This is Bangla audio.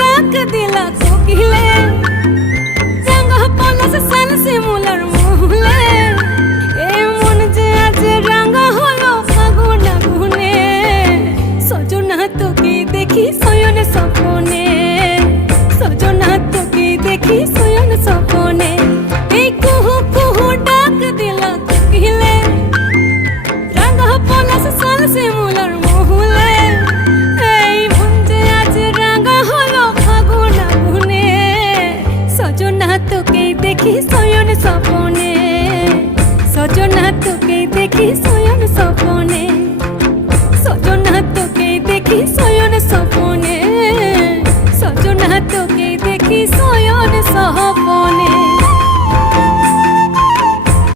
ডাক দিলা কোকিলে, রাঙা পলাশ সান শিমুলার মহুলে। এ মন যে আজ রাঙা হলো ফাগুন আগুনে, সজনা তোকে দেখি শয়ন স্বপনে, সজনা তোকে দেখি শয়ন স্বপনে। এই কুহু কুহু ডাক দিলা কোকিলে, রাঙা পলাশ সান শিমুলার মহুলে। এই মন যে আজ রাঙা হলো ফাগুন আগুনে, সজনা তোকে দেখি শয়ন স্বপনে, সজনা তোকে দেখি শয়ন